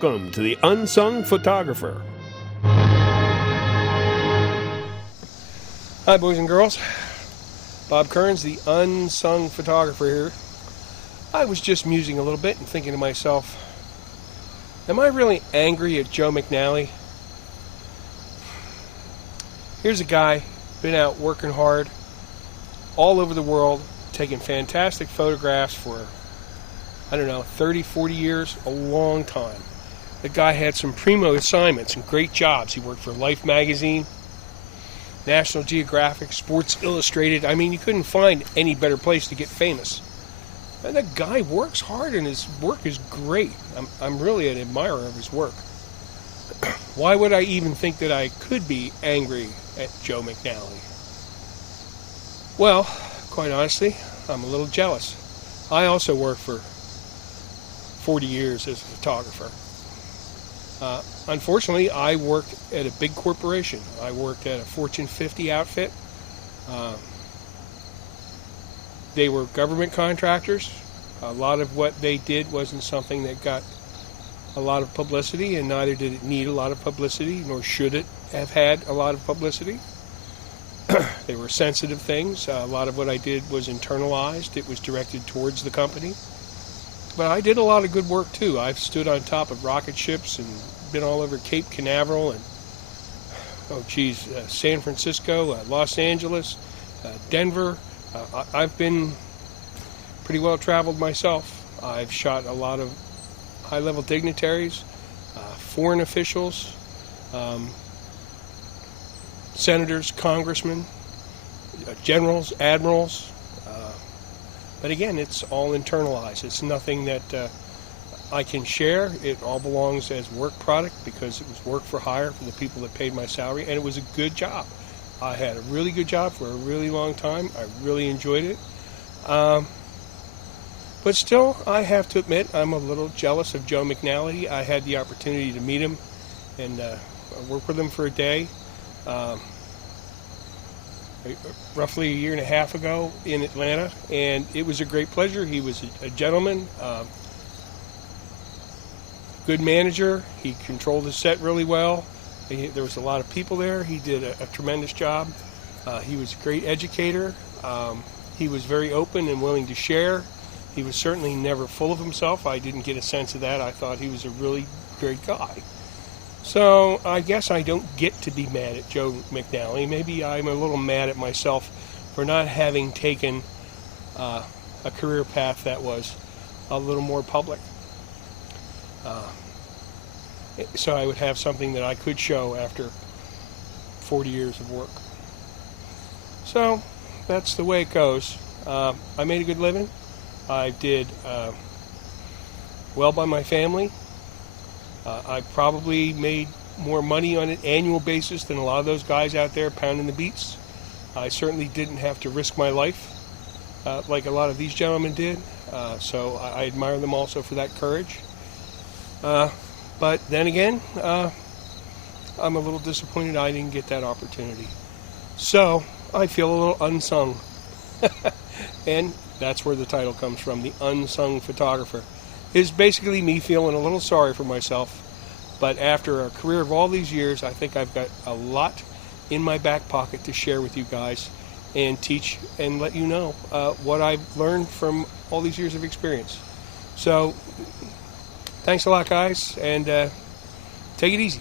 Welcome to the Unsung Photographer. Hi boys and girls, Bob Kearns, the Unsung Photographer here. I was just musing a little bit and thinking to myself, am I really angry at Joe McNally? Here's a guy, been out working hard all over the world, taking fantastic photographs for, 30, 40 years, a long time. The guy had some primo assignments and great jobs. He worked for Life magazine, National Geographic, Sports Illustrated. I mean, you couldn't find any better place to get famous. And that guy works hard and his work is great. I'm really an admirer of his work. Why would I even think that I could be angry at Joe McNally? Well, quite honestly, I'm a little jealous. I also worked for 40 years as a photographer. Unfortunately, I worked at a big corporation. I worked at a Fortune 50 outfit. They were government contractors. A lot of what they did wasn't something that got a lot of publicity, and neither did it need a lot of publicity, nor should it have had a lot of publicity. They were sensitive things. A lot of what I did was internalized. It was directed towards the company. But I did a lot of good work too. I've stood on top of rocket ships and been all over Cape Canaveral and San Francisco, Los Angeles, Denver. I've been pretty well traveled myself. I've shot a lot of high-level dignitaries, foreign officials, senators, congressmen, generals, admirals. But again, it's all internalized. It's nothing that I can share. It all belongs as work product because it was work for hire for the people that paid my salary, and it was a good job. I had a really good job for a really long time. I really enjoyed it. But still, I have to admit, I'm a little jealous of Joe McNally. I had the opportunity to meet him and work with him for a day. Roughly a year and a half ago in Atlanta, and it was a great pleasure. He was a gentleman, good manager. He controlled his set really well. There was a lot of people there. He did a tremendous job. He was a great educator. He was very open and willing to share. He was certainly never full of himself. I didn't get a sense of that. I thought he was a really great guy. So I guess I don't get to be mad at Joe McNally. Maybe I'm a little mad at myself for not having taken a career path that was a little more public. So I would have something that I could show after 40 years of work. So that's the way it goes. I made a good living. I did well by my family. I probably made more money on an annual basis than a lot of those guys out there pounding the beats. I certainly didn't have to risk my life like a lot of these gentlemen did. So I admire them also for that courage. But then again, I'm a little disappointed I didn't get that opportunity. So I feel a little unsung. And that's where the title comes from, the Unsung Photographer. It's basically me feeling a little sorry for myself. But after a career of all these years, I think I've got a lot in my back pocket to share with you guys and teach and let you know what I've learned from all these years of experience. So thanks a lot, guys, and take it easy.